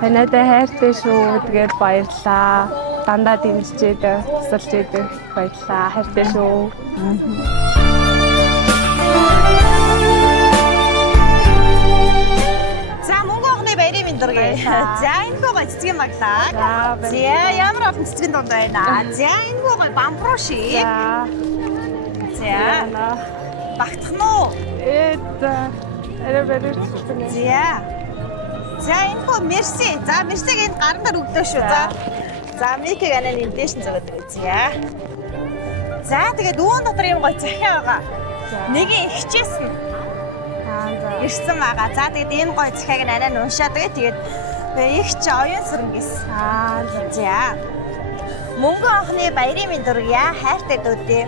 Танайтай хайртай шүү. Тэгээд баярлаа. Дандаа дэмжиж тусалж идэг баярлаа. Хайртай шүү. За мөнгө огны баярын мэнд хүргэе. За энэ гоо цэцгийн баглаа. За ямар олон цэцгийн дунд байна. За энэ гоо бамбруу ши. За багтах нь уу? Арай барьж. За энэ гоо мерси. За мерсиг энэ гарнаар өгдөө шүү. За микийг анаа нэмдэж зөөд. За тэгээд дүүн дотор юм гоё захиа байгаа. Нэгийг ихчээсэн. Ирсэн байгаа. За тэгээд энэ гоё захиаг нь анаа уншаад тэгээд ихч оюун сүрэнгээс. За. Мөнгө анхны баярын мэнд хүргье. Хайртай дүүдээ.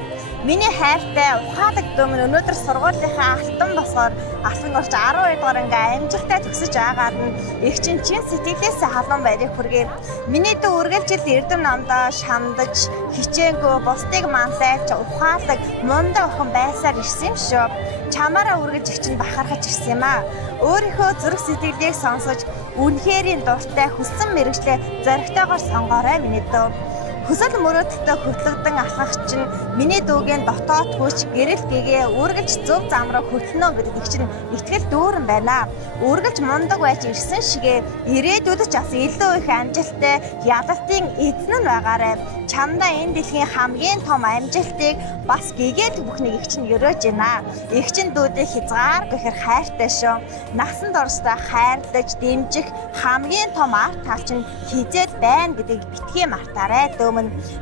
Миний хайртай ухаалаг дүүмэн өнөөдөр сургуулийнхаа алтан босгоор алхан орч 12 дугаар ингээ амжилттай төгсөж байгаагаад нь их чин сэтгэлээс халуун баярыг хүргэе. Миний дүү үргэлжил эрдэм намдаа шандаж хичээнгүй бусдыг манлайлж ухаалаг мундаг охин байсаар ирсэн юм шүү. Чамаараа үргэлж их чин бахархаж ирсэн юм аа. Өөрийнхөө зүрх сэтгэлийг сонсож үнэхэрийн дуртай хүссэн мэргэжлээ зоригтойгоор сонгоорой миний дүү. Хүсэл мөрөөдөлтөд хөтлөгдөн алхах чинь миний дүүгийн дотоод хүч гэрэл гэгээ үргэлж зөв зам руу хөтлөнө гэдэг их чинь итгэл дүүрэн байна. Үргэлж мундаг байж ирсэн шигээ ирээдүйд ч бас илүү их амжилттай ялалтын эзэн нь байгаарай. Чамдаа энэ дэлхийн хамгийн том амжилтыг бас гэгээд бүхнийг их чинь өрөөж байна. Их чинь дүүдийг хязгаар гэхэр хайртай шүү. Насан туршдаа хайрлаж дэмжих хамгийн том арт тал чинь хизээд байна гэдгийг битгий мартаарай.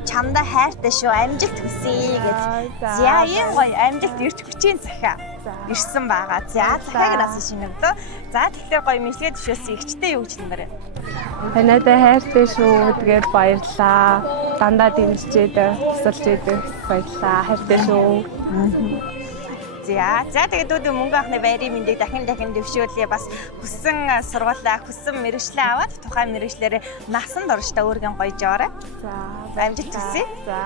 Чамдаа хайртай шүү. Амжилт хүсье гэж. За ийм гоё амжилт ирж хүчийн захиа ирсэн байгаа. За захиаг нас шинэвдөө. За тэгэхээр гоё мэдлэгээ төшөөсөн ихчтэй юу гэж нэмэрэ. Танайтай хайртай шүү. Тэгээд баярлаа. Дандаа дэмжиж тусалж идэг баярлаа. Хайртай шүү. За тэгээд дүүдээ мөнгө анхны баярын мэндийг дахин дэвшүүлье. Бас хүссэн сургуулаа, хүссэн мэргэжлээ аваад тухайн мэргэжлээрээ насан туршдаа өөргөн гоё жоорой. За амжилт хүсье. За.